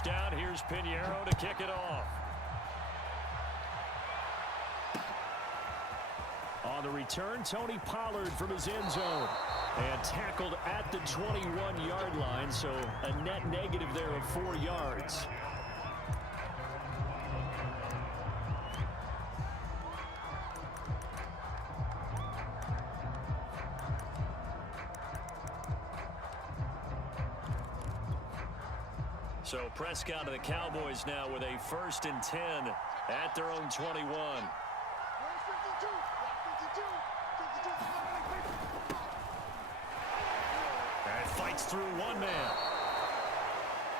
first down. Here's Pinheiro to kick it off. On the return, Tony Pollard from his end zone. And tackled at the 21-yard line, so a net negative there of 4 yards. So Prescott of the Cowboys now with a 1st and 10 at their own 21. And fights through one man.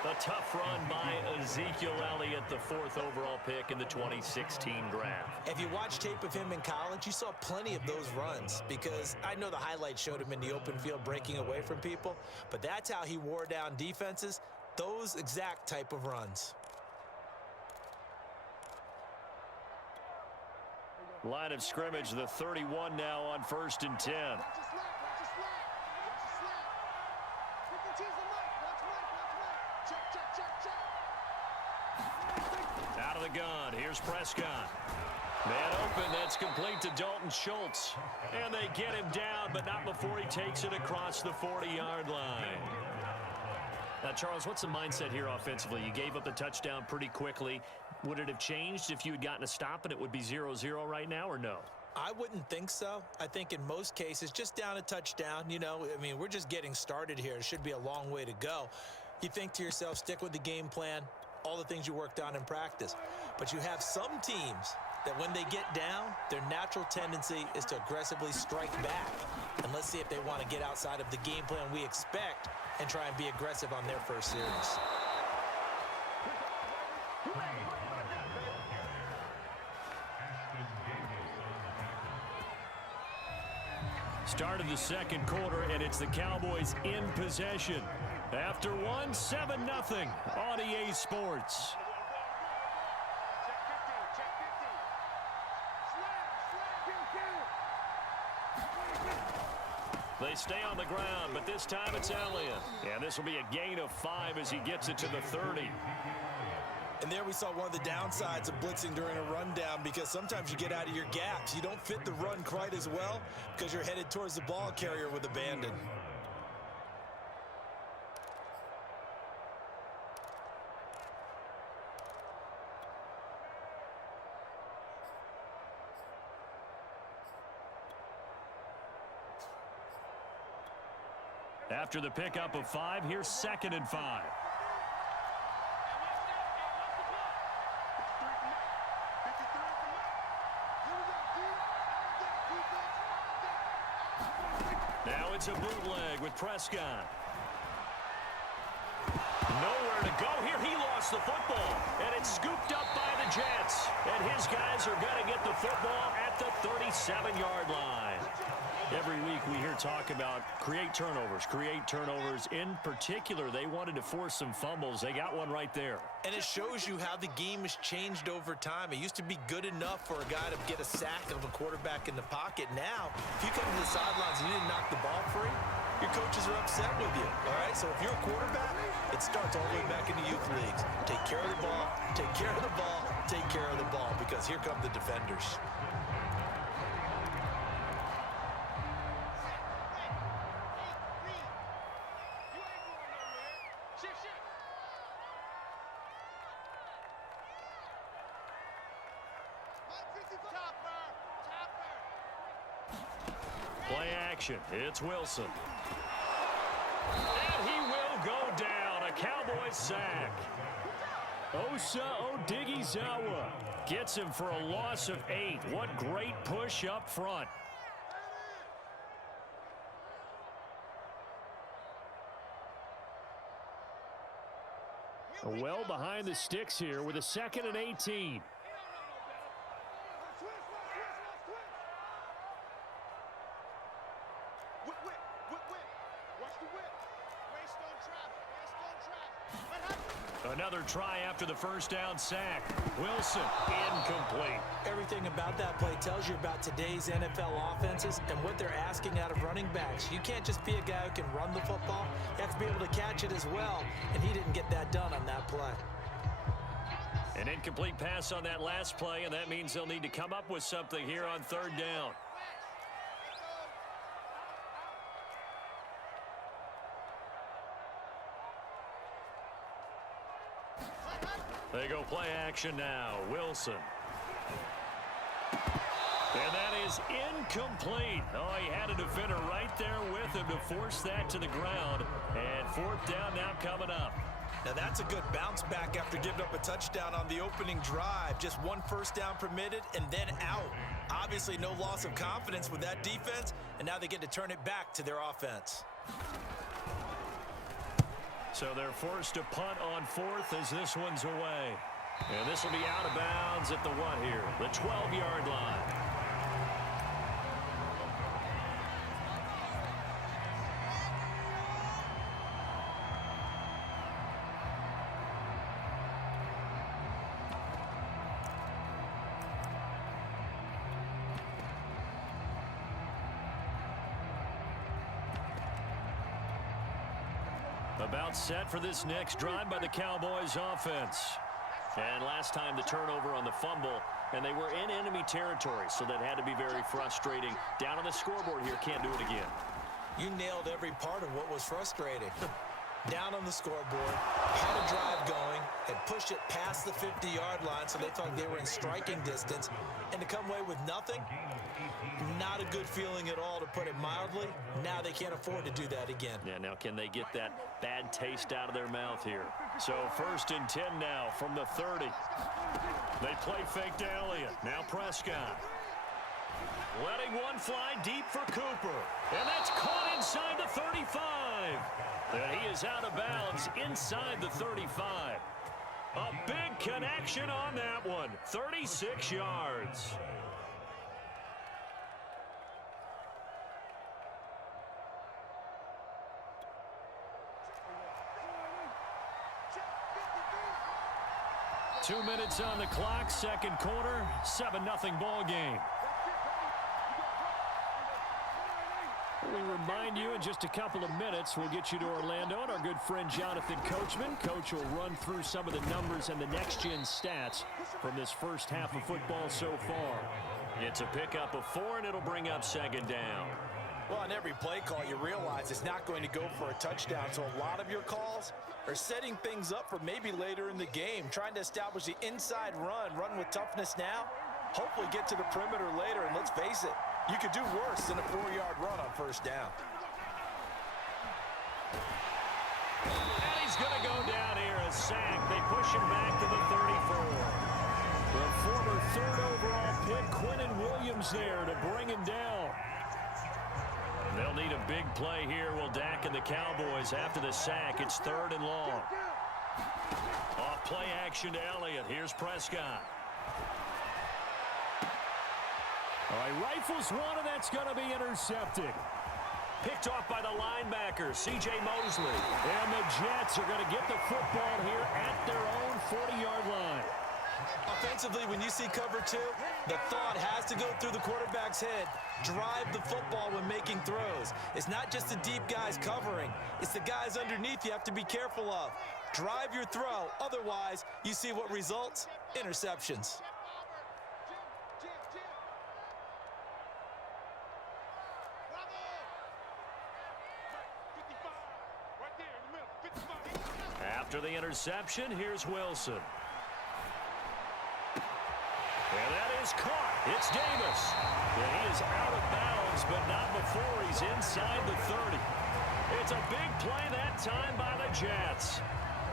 A tough run by Ezekiel Elliott, the 4th overall pick in the 2016 draft. If you watch tape of him in college, you saw plenty of those runs, because I know the highlights showed him in the open field breaking away from people, but that's how he wore down defenses. Those exact type of runs. Line of scrimmage, the 31 now on 1st and 10. Out of the gun, here's Prescott. Man open, that's complete to Dalton Schultz. And they get him down, but not before he takes it across the 40-yard line. Now, Charles, what's the mindset here offensively? You gave up the touchdown pretty quickly. Would it have changed if you had gotten a stop and it would be 0-0 right now, or no? I wouldn't think so. I think in most cases, just down a touchdown, you know, I mean, we're just getting started here. It should be a long way to go. You think to yourself, stick with the game plan, all the things you worked on in practice. But you have some teams that when they get down, their natural tendency is to aggressively strike back. And let's see if they want to get outside of the game plan we expect and try and be aggressive on their first series. Start of the 2nd quarter, and it's the Cowboys in possession. After one, 7-0 on EA Sports. They stay on the ground, but this time it's Elliott. And this will be a gain of 5 as he gets it to the 30. And there we saw one of the downsides of blitzing during a rundown, because sometimes you get out of your gaps. You don't fit the run quite as well because you're headed towards the ball carrier with abandon. After the pickup of 5, here's 2nd and 5. Now it's a bootleg with Prescott. Nowhere to go here. He lost the football, and it's scooped up by the Jets. And his guys are going to get the football at the 37-yard line. Every week we hear talk about create turnovers. In particular, they wanted to force some fumbles. They got one right there. And it shows you how the game has changed over time. It used to be good enough for a guy to get a sack of a quarterback in the pocket. Now, if you come to the sidelines and you didn't knock the ball free, your coaches are upset with you. All right, so if you're a quarterback, it starts all the way back in the youth leagues. Take care of the ball, take care of the ball, take care of the ball, because here come the defenders. Play action. It's Wilson. And he will go down. A Cowboys sack. Osa Odighizuwa gets him for a loss of 8. What great push up front. Well behind the sticks here with a 2nd and 18. Another try after the first down sack. Wilson, incomplete. Everything about that play tells you about today's NFL offenses and what they're asking out of running backs. You can't just be a guy who can run the football. You have to be able to catch it as well, and he didn't get that done on that play. An incomplete pass on that last play, and that means they'll need to come up with something here on third down. They go play action now. Wilson. And that is incomplete. Oh, he had a defender right there with him to force that to the ground. And fourth down now coming up. Now that's a good bounce back after giving up a touchdown on the opening drive. Just one first down permitted and then out. Obviously no loss of confidence with that defense, and now they get to turn it back to their offense. So they're forced to punt on fourth as this one's away. And this will be out of bounds at the what here? The 12-yard line. About set for this next drive by the Cowboys offense. And last time the turnover on the fumble, and they were in enemy territory, so that had to be very frustrating. Down on the scoreboard here, can't do it again. You nailed every part of what was frustrating. Down on the scoreboard, had a drive going, had pushed it past the 50-yard line, so they thought they were in striking distance, and to come away with nothing, not a good feeling at all, to put it mildly. Now they can't afford to do that again. Yeah, now can they get that bad taste out of their mouth here? So 1st and 10 now from the 30. They play fake to Elliott. Now Prescott. Letting one fly deep for Cooper. And that's caught inside the 35. And he is out of bounds inside the 35. A big connection on that one. 36 yards. Two minutes on the clock, second quarter, 7-0 ball game. We remind you in just a couple of minutes, we'll get you to Orlando and our good friend Jonathan Coachman. Coach will run through some of the numbers and the next-gen stats from this first half of football so far. It's a pickup of 4, and it'll bring up second down. Well, on every play call, you realize it's not going to go for a touchdown, so a lot of your calls are setting things up for maybe later in the game, trying to establish the inside run with toughness now, hopefully get to the perimeter later, and let's face it, you could do worse than a 4-yard run on first down. And he's going to go down here, a sack. They push him back to the 34. The former 3rd overall pick, Quinnen Williams, there to bring him down. They'll need a big play here. Will Dak and the Cowboys after the sack. It's 3rd and long. Off play action to Elliott. Here's Prescott. All right, rifles one, and that's going to be intercepted. Picked off by the linebacker, C.J. Mosley. And the Jets are going to get the football here at their own 40-yard line. Offensively, when you see cover 2, the thought has to go through the quarterback's head. Drive the football when making throws. It's not just the deep guys covering. It's the guys underneath you have to be careful of. Drive your throw. Otherwise, you see what results? Interceptions. After the interception, here's Wilson. And that is caught. It's Davis. And he is out of bounds, but not before he's inside the 30. It's a big play that time by the Jets.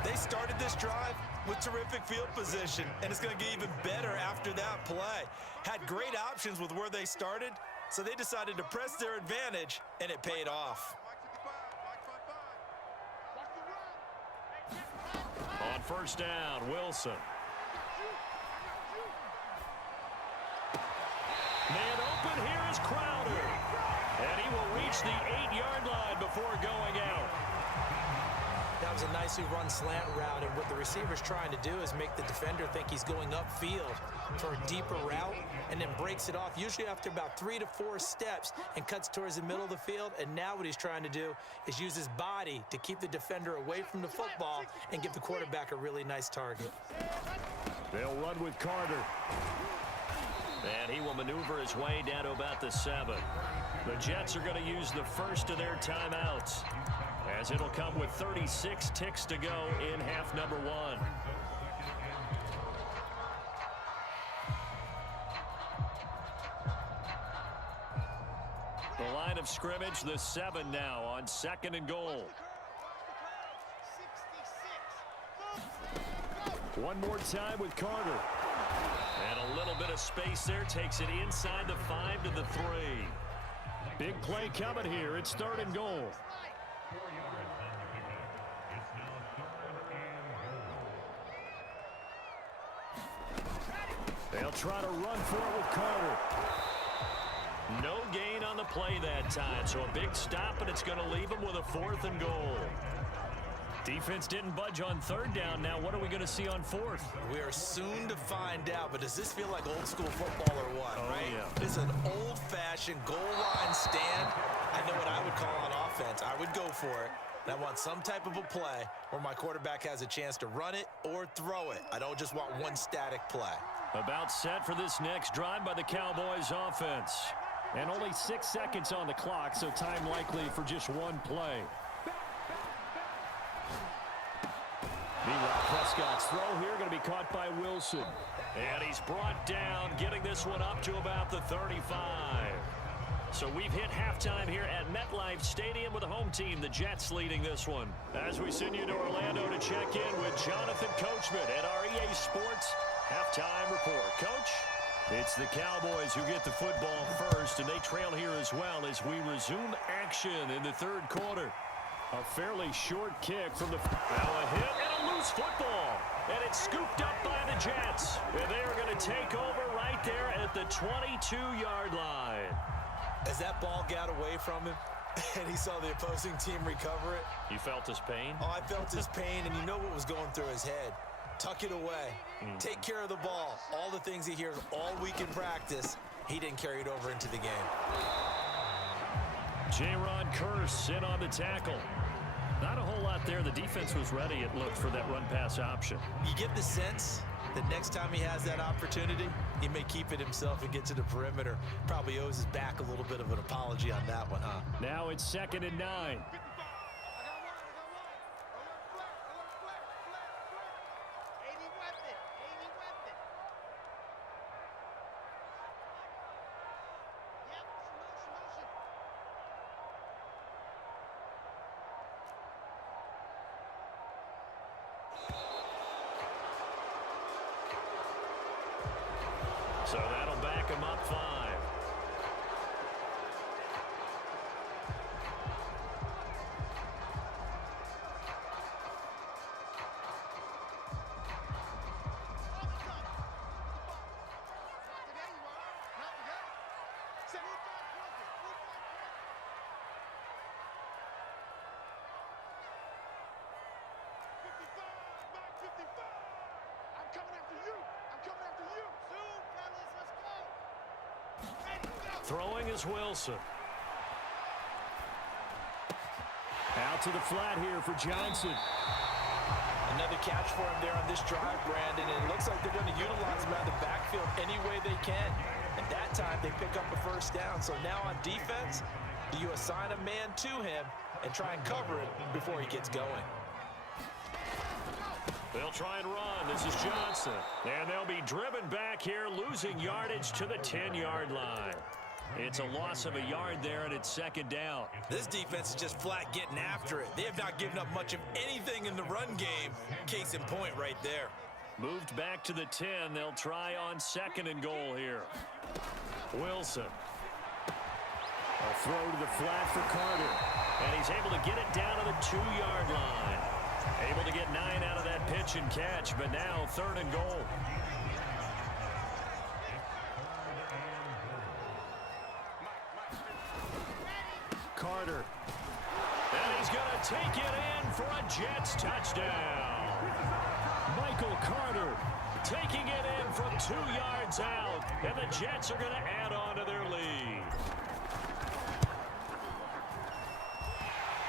They started this drive with terrific field position, and it's going to get even better after that play. Had great options with where they started, so they decided to press their advantage, and it paid off. On first down, Wilson. Man open, here is Crowder. And he will reach the 8-yard line before going out. That was a nicely run slant route, and what the receiver's trying to do is make the defender think he's going upfield for a deeper route and then breaks it off, usually after about 3 to 4 steps, and cuts towards the middle of the field. And now what he's trying to do is use his body to keep the defender away from the football and give the quarterback a really nice target. They'll run with Carter. And he will maneuver his way down to about the 7. The Jets are going to use the first of their timeouts, as it'll come with 36 ticks to go in half number 1. The line of scrimmage, the 7 now on 2nd and goal. One more time with Carter. And a little bit of space there, takes it inside the 5 to the 3. Big play coming here. It's 3rd and goal. They'll try to run for it with Carter. No gain on the play that time, so a big stop, and it's going to leave them with a 4th and goal. Defense didn't budge on 3rd down. Now what are we going to see on 4th? We are soon to find out, but does this feel like old school football or what, right? Yeah. This is an old-fashioned goal line stand. I know what I would call on offense. I would go for it. And I want some type of a play where my quarterback has a chance to run it or throw it. I don't just want one static play. About set for this next drive by the Cowboys offense. And only 6 seconds on the clock, so time likely for just one play. Meanwhile, Prescott's throw here going to be caught by Wilson. And he's brought down, getting this one up to about the 35. So we've hit halftime here at MetLife Stadium with the home team, the Jets, leading this one. As we send you to Orlando to check in with Jonathan Coachman at our EA Sports Halftime Report. Coach? It's the Cowboys who get the football first, and they trail here as well as we resume action in the 3rd quarter. A fairly short kick from the... Now a hit and a loose football. And it's scooped up by the Jets. And they are going to take over right there at the 22-yard line. As that ball got away from him and he saw the opposing team recover it. You felt his pain? Oh, I felt his pain, and you know what was going through his head. Tuck it away. Take care of the ball. All the things he hears all week in practice, he didn't carry it over into the game. J-Ron Curse in on the tackle. Not a whole lot there. The defense was ready, it looked, for that run-pass option. You get the sense that next time he has that opportunity, he may keep it himself and get to the perimeter. Probably owes his back a little bit of an apology on that one, huh? Now it's 2nd and 9. So that'll back him up 5. Throwing is Wilson. Out to the flat here for Johnson. Another catch for him there on this drive, Brandon. And it looks like they're going to utilize him out of the backfield any way they can. And that time they pick up a 1st down. So now on defense, do you assign a man to him and try and cover it before he gets going? They'll try and run. This is Johnson. And they'll be driven back here, losing yardage to the 10-yard line. It's a loss of a yard there, and it's 2nd down. This defense is just flat getting after it. They have not given up much of anything in the run game. Case in point right there. Moved back to the 10. They'll try on 2nd and goal here. Wilson. A throw to the flat for Carter. And he's able to get it down to the 2-yard line. Able to get 9 out of that pitch and catch, but now 3rd and goal. Carter. And he's going to take it in for a Jets touchdown. Michael Carter taking it in from 2 yards out, and the Jets are going to add on to their lead.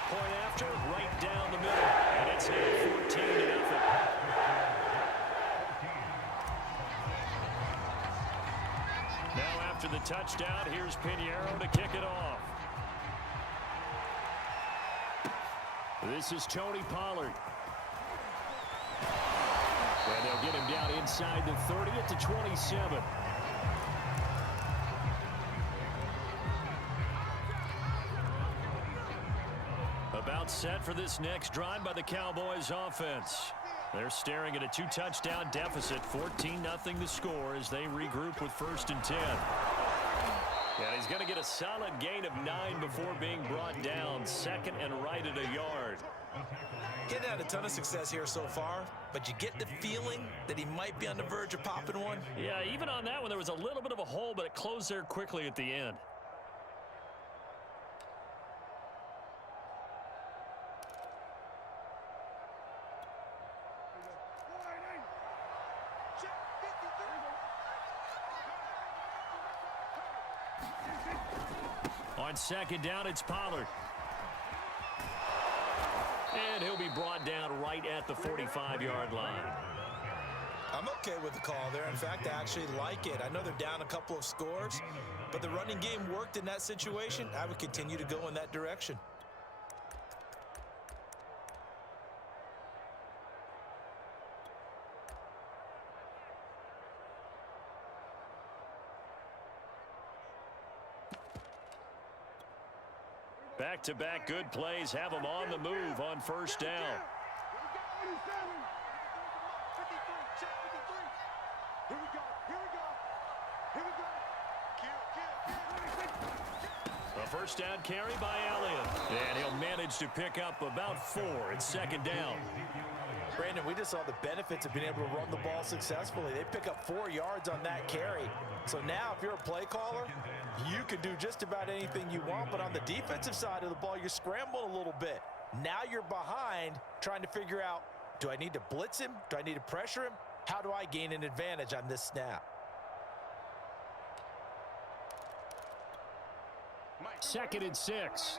Point after, right down the middle, and it's now 14-0. Now after the touchdown, here's Pinheiro to kick it off. This is Tony Pollard. And they'll get him down inside the 30 at the 27. About set for this next drive by the Cowboys offense. They're staring at a 2-touchdown deficit, 14-0 the score as they regroup with 1st and 10. And he's going to get a solid gain of 9 before being brought down, 2nd and right at a yard. Getting had a ton of success here so far, but you get the feeling that he might be on the verge of popping one. Yeah, even on that one, there was a little bit of a hole, but it closed there quickly at the end. On 2nd down, it's Pollard. And he'll be brought down right at the 45-yard line. I'm okay with the call there. In fact, I actually like it. I know they're down a couple of scores, but the running game worked in that situation. I would continue to go in that direction. Back-to-back good plays have them on the move on 1st down. A 1st down carry by Elliott. And he'll manage to pick up about 4 at 2nd down. Brandon, we just saw the benefits of being able to run the ball successfully. They pick up 4 yards on that carry. So now if you're a play caller, you can do just about anything you want, but on the defensive side of the ball, you're scrambling a little bit. Now you're behind trying to figure out, do I need to blitz him? Do I need to pressure him? How do I gain an advantage on this snap? 2nd and 6.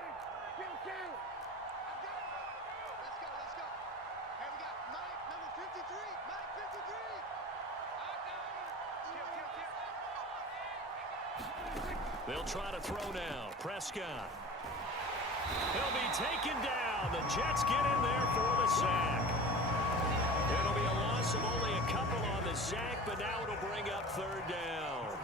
They'll try to throw now. Prescott. He'll be taken down. The Jets get in there for the sack. It'll be a loss of only a couple on the sack, but now it'll bring up 3rd down.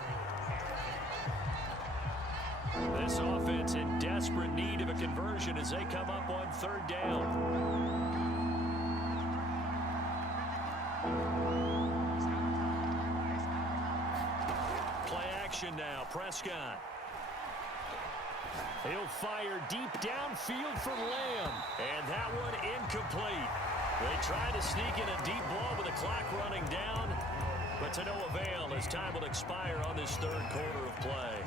This offense in desperate need of a conversion as they come up on 3rd down. Play action now. Prescott. He'll fire deep downfield for Lamb. And that one incomplete. They try to sneak in a deep ball with the clock running down, but to no avail as time will expire on this 3rd quarter of play.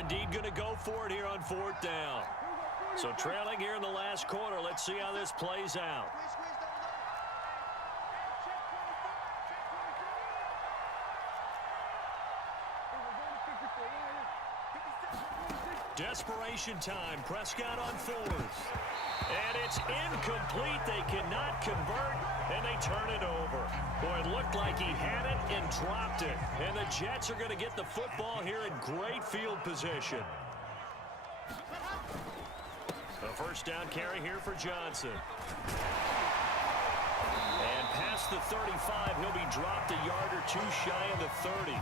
Indeed going to go for it here on 4th down. So trailing here in the last quarter. Let's see how this plays out. Desperation time. Prescott on 4th. And it's incomplete. They cannot convert, and they turn it over. Boy, it looked like he had it and dropped it. And the Jets are going to get the football here in great field position. A 1st down carry here for Johnson. And past the 35, he'll be dropped a yard or 2 shy of the 30.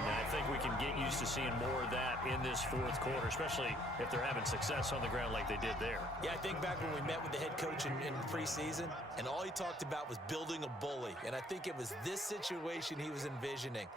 And I think we can get used to seeing more of that in this 4th quarter, especially if they're having success on the ground like they did there. Yeah, I think back when we met with the head coach in preseason, and all he talked about was building a bully. And I think it was this situation he was envisioning.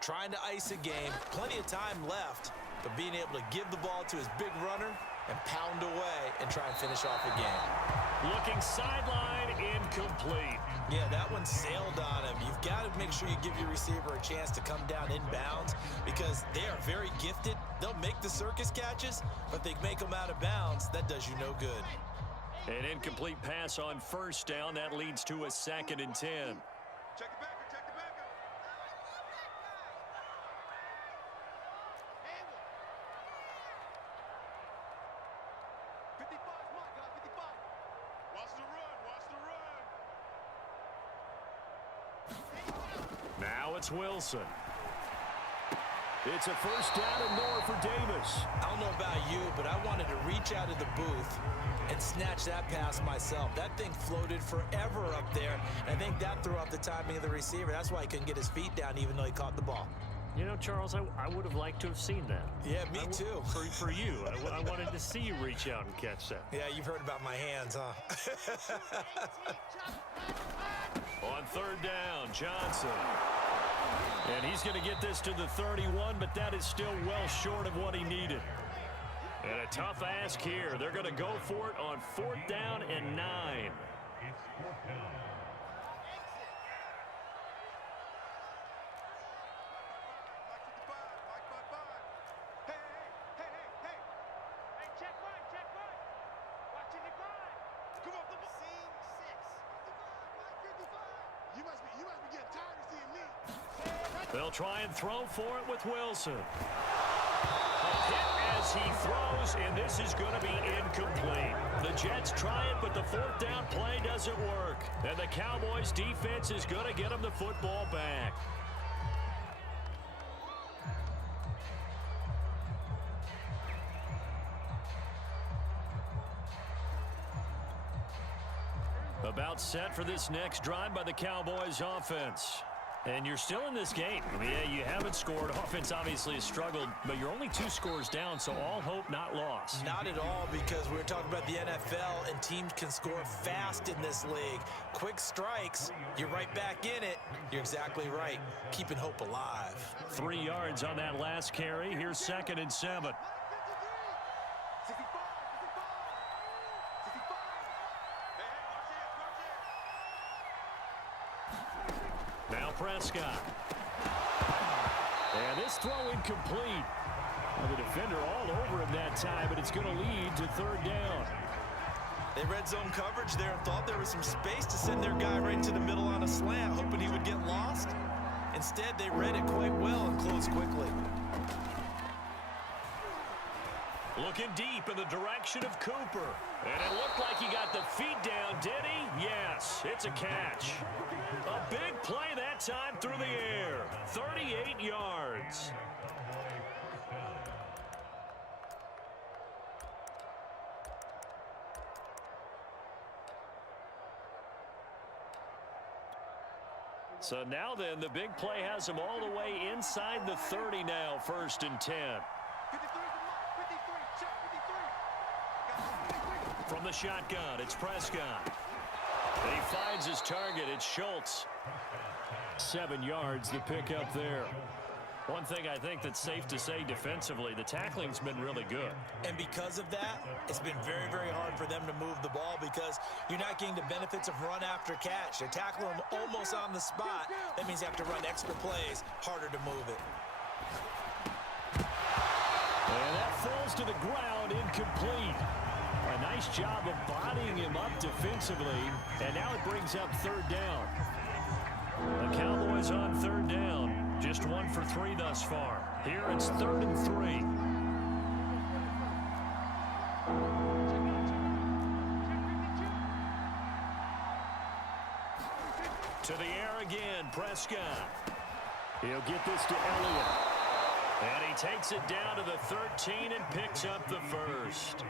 Trying to ice a game, plenty of time left, but being able to give the ball to his big runner and pound away and try and finish off a game. Looking sideline, incomplete. Yeah, that one sailed on him. You've got to make sure you give your receiver a chance to come down inbounds because they are very gifted. They'll make the circus catches, but they make them out of bounds. That does you no good. An incomplete pass on first down. That leads to a 2nd and 10. Check it back. Check it back. 55, come on, guys, 55. Watch the run. Now it's Wilson. It's a first down and more for Davis. I don't know about you, but I wanted to reach out of the booth and snatch that pass myself. That thing floated forever up there. And I think that threw off the timing of the receiver. That's why he couldn't get his feet down even though he caught the ball. You know, Charles, I would have liked to have seen that. Yeah, me too. For you. I wanted to see you reach out and catch that. Yeah, you've heard about my hands, huh? On 3rd down, Johnson. And he's going to get this to the 31, but that is still well short of what he needed. And a tough ask here. They're going to go for it on 4th down and 9. They'll try and throw for it with Wilson. A hit as he throws, and this is going to be incomplete. The Jets try it, but the 4th down play doesn't work. And the Cowboys defense is going to get them the football back. About set for this next drive by the Cowboys offense. And you're still in this game. Yeah, you haven't scored. Offense obviously has struggled, but you're only 2 scores down, so all hope not lost. Not at all, because we're talking about the NFL, and teams can score fast in this league. Quick strikes, you're right back in it. You're exactly right. Keeping hope alive. 3 yards on that last carry. Here's 2nd and 7. Now Prescott. And this throw incomplete. Well, the defender all over him that time, but it's going to lead to 3rd down. They red zone coverage there and thought there was some space to send their guy right to the middle on a slant, hoping he would get lost. Instead, they read it quite well and closed quickly. Looking deep in the direction of Cooper. And it looked like he got the feet down, did he? Yes, it's a catch. A big play that time through the air. 38 yards. So now then, the big play has him all the way inside the 30 now, 1st and 10. From the shotgun, it's Prescott. And he finds his target. It's Schultz. 7 yards, the pickup there. One thing I think that's safe to say defensively, the tackling's been really good. And because of that, it's been very, very hard for them to move the ball because you're not getting the benefits of run after catch. They're tackling them almost on the spot. That means you have to run extra plays, harder to move it. And that falls to the ground, incomplete. A nice job of bodying him up defensively, and now it brings up 3rd down. The Cowboys on 3rd down, just 1 for 3 thus far. Here it's 3rd and 3. To the air again, Prescott. He'll get this to Elliott. And he takes it down to the 13 and picks up the 1st.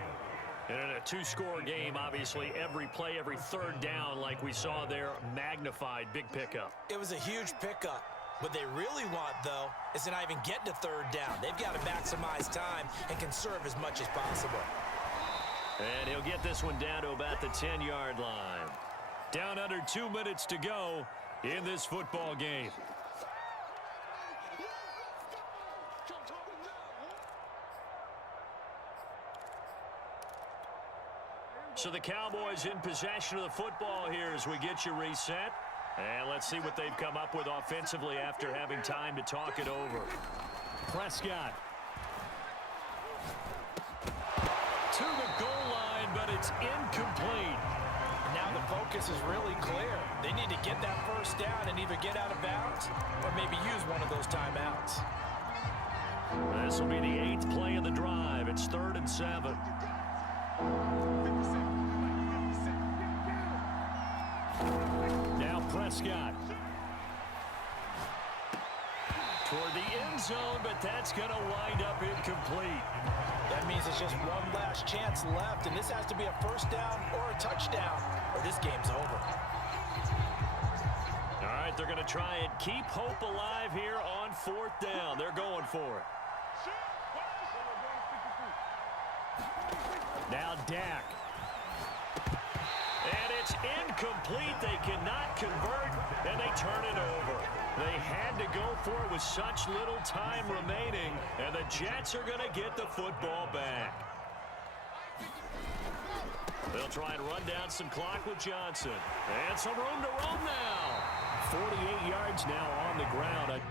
And in a 2-score game, obviously, every play, every 3rd down, like we saw there, magnified, big pickup. It was a huge pickup. What they really want, though, is to not even get to 3rd down. They've got to maximize time and conserve as much as possible. And he'll get this one down to about the 10-yard line. Down under 2 minutes to go in this football game. So the Cowboys in possession of the football here as we get you reset. And let's see what they've come up with offensively after having time to talk it over. Prescott. To the goal line, but it's incomplete. Now the focus is really clear. They need to get that first down and either get out of bounds or maybe use one of those timeouts. This will be the 8th play of the drive. It's 3rd and 7. Now Prescott. Toward the end zone, but that's going to wind up incomplete. That means it's just one last chance left, and this has to be a first down or a touchdown, or this game's over. All right, they're going to try and keep hope alive here on 4th down. They're going for it. Now Dak. And it's incomplete. They cannot convert, and they turn it over. They had to go for it with such little time remaining, and the Jets are going to get the football back. They'll try and run down some clock with Johnson. And some room to roam now. 48 yards now on the ground.